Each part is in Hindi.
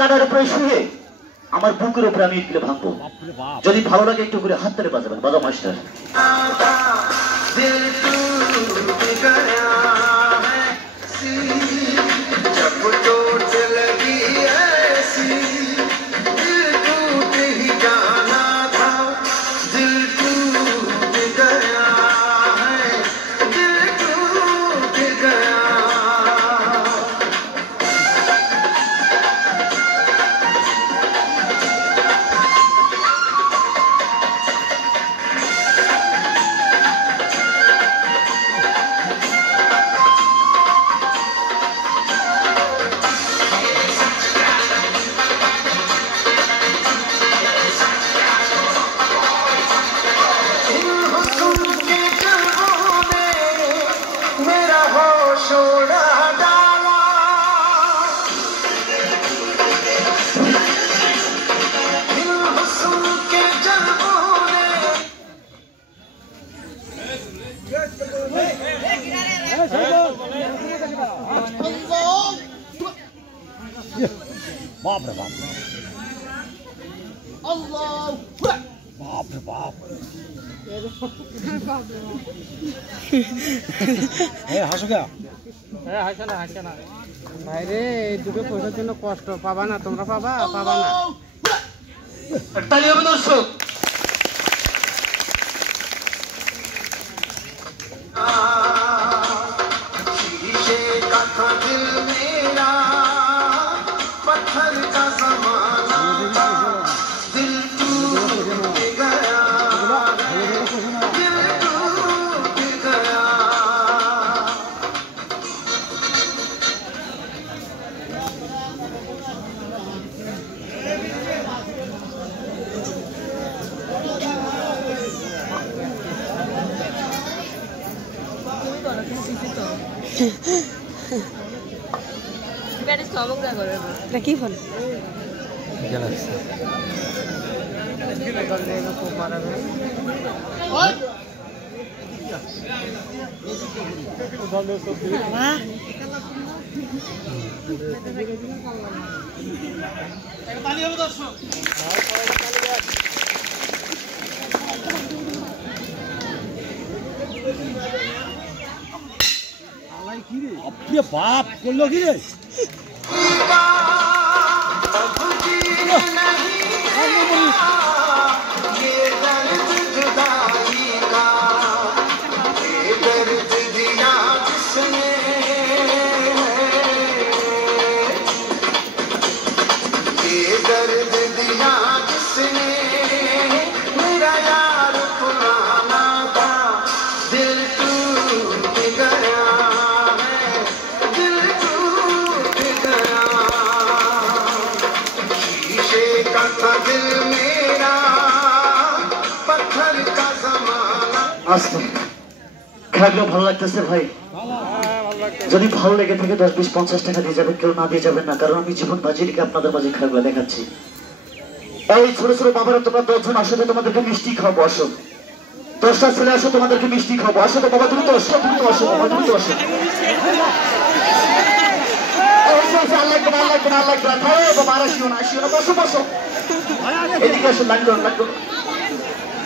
কাটার উপরে শুয়ে আমার বুকের উপরে আমি ইটগুলো ভাঙবো। যদি ভালো লাগে একটু করে হাত তালে বাজাবেন, বাজাও মাস্টার। बाप रे बाप अल्लाह बाप रे बाप হাসো কে হাসে না ভাইরে এই দুটো পয়সার জন্য কষ্ট পাবা না তোমরা, পাবা না। তালি হবে দর্শক। কি ফোন अपने बाप को लोग ही খেলাগুলো ভালো লাগতেছে ভাই। যদি ভালো লেগে থাকে 10, 20, 50 টাকা দিয়ে যাবেন, কেউ না দিয়ে যাবেন না, কারণ আমি জীবন বাজি রেখে আপনাদের মাঝে খেলাগুলো দেখাচ্ছি। এই ছোট ছোট বাবারা তোমরা 10 জন আসো, তোমাদেরকে মিষ্টি খাওয়াবো। আসো 10টা ছেলে আসো, তোমাদেরকে মিষ্টি খাওয়াবো। আসো তো বাবা, তুমি তো আসো, তুমি তো আসো বাবা, তুমি তো আসো। এদিকে আসো, লাইন করো, লাইন করো।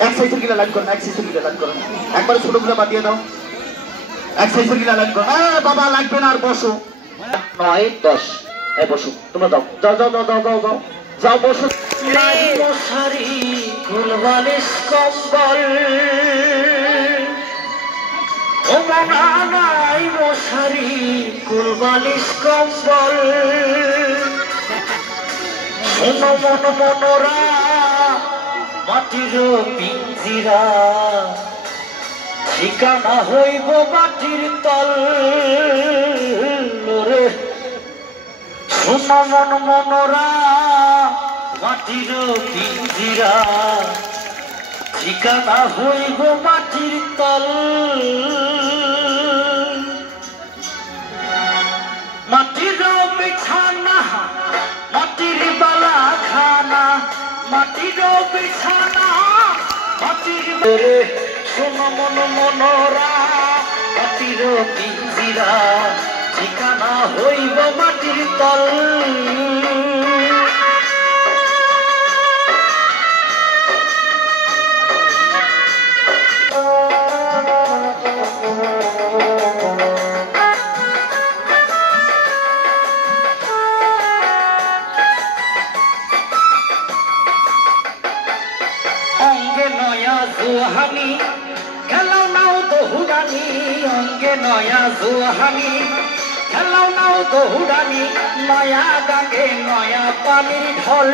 এক সাইজের গিলা লাইন করো, এক সাইজের গিলা লাইন করো। একবার ছোট গুলা বাদিয়ে দাও, এক সাইজের গিলা লাইন করো। বাবা লাগবে না, আর বসো। 9, 10 এই বসো, তোমরা যাও যাও যাও যাও যাও যাও যাও বসো। মশারি ফুলবালিশ কম্বল ও মনা নাই, মশারি ফুলবালিশ কম্বল শোনো মন মনোরা মাটির পিঞ্জিরা, ঠিকানা হইব মাটির তল রে। শোনো মন মনোরা মাটির পিঞ্জিরা, ঠিকানা হইব মাটির তল। মাটির বিছানা মাটির বালা খানা, মাটির বিছানা মাটির রে। শোনো মন মনোরা মাটির পিঞ্জিরা, ঠিকানা হইব মাটির তল। জোহানি খেলাও নাও দহুরানি অঙ্গে নয়া জোহানি খেলাও নাও দহুরানি নয়া গাঙ্গে নয়া পানির ঢল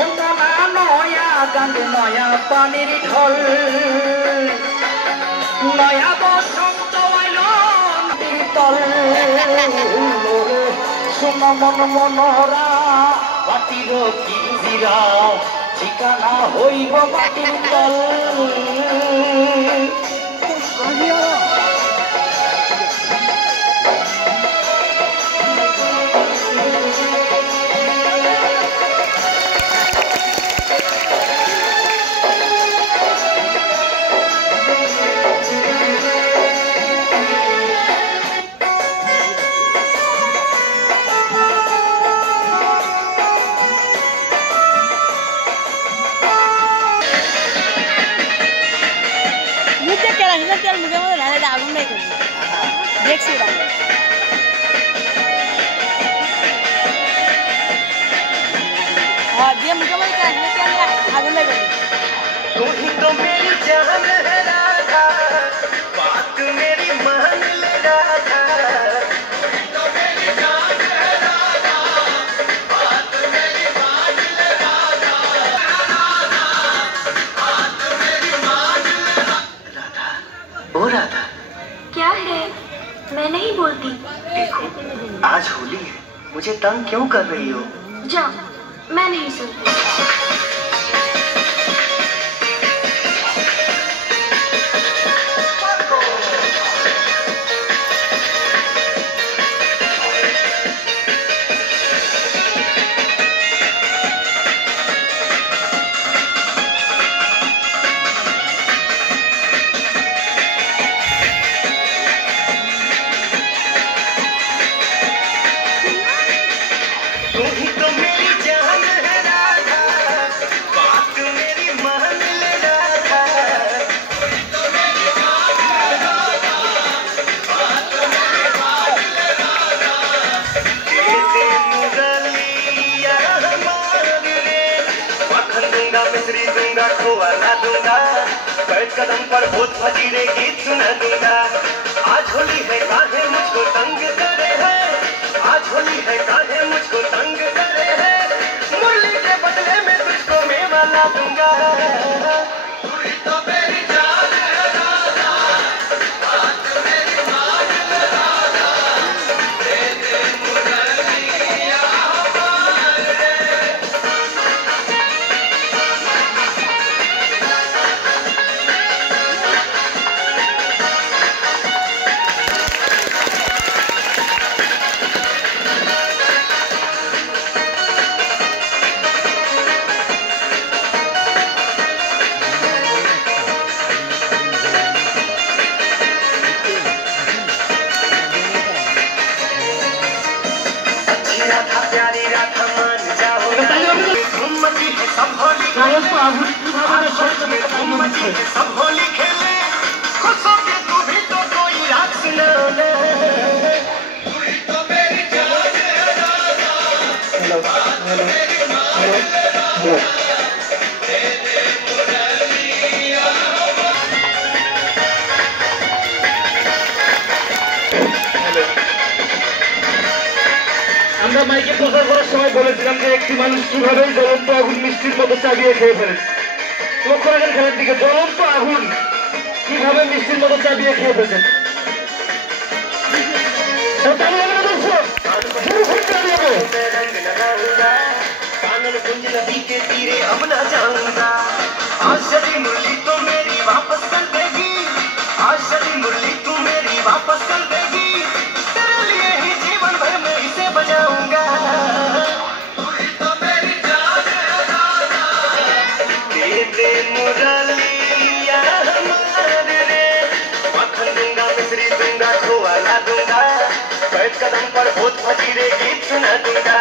অঙ্গনা নয়া গাঙ্গে নয়া পানির ঢল নয়া বসন্ত আইল নদীর তল সোনা মন মনরা মাটির কিঞ্জিরা ঠিকানা হইব মাটির তল তেল মুখে মধ্যে ঢালে আগুন নাই করবি দেখছি হ্যাঁ দিয়ে মুখে মধ্যে আগুন নাই করবি तुही तो मेरी जान है राधा बात मेरी मान ले राधा तुही तो मेरी जान है राधा बात मेरी मान ले राधा बात मेरी मान ले राधा ओ राधा क्या है? मैं नहीं बोलती। देखो आज होली है मुझे तंग क्यों कर रही हो जाओ मैं नहीं सुनती। तुही तो मेरी जान है राधा बात मेरी मान ले राधा तुही तो मेरी जान है राधा बात मेरी मान ले राधा दे मुरलिया हमारे रे मक्खन दूंगा मिश्री दूंगा खोआ ना दूंगा बैठ कदम पर भूत फजीरे गीत सुना दूंगा आज होली है काहे मुझको तंग करे है आज होली है काहे मुझको तंग करे है मुरली के बदले में तुझको मेवा ला दूंगा तुही तो मेरी जान है राधा बात मेरी मान ले राधा दे मुरलिया हमारे राधा प्यारी राधा मान जाओ घूमती है सब होली घूमती है सब होली खेले खुश होके तू भी तो कोई राग सुना ले तुही तो मेरी जान है राधा बात मेरी मान ले राधा दे मुरलिया আমরা মাইকে প্রচার করার সময় বলেছিলাম যে একটি মানুষ কিভাবে জ্বলন্ত আগুন মিষ্টির মতো চাবিয়ে খেয়ে ফেলে লক্ষ্য রাখেন খেলার দিকে জ্বলন্ত আগুন কিভাবে মিষ্টির মতো চাবিয়ে খেয়ে ফেলছেন नदी के तीरे अब ना जाऊंगा आज चली मुरली तो मेरी वापस कर देगी आज चली मुरली तू मेरी वापस कर देगी तेरे लिए ही जीवन भर में इसे बजाऊंगा तुही तो मेरी जान है राधा दे मुरलिया हमारे रे मक्खन दूंगा मिश्री दूंगा खोआ ला दूंगा बैठ कदम पर भूत फजीरे गीत सुना दूंगा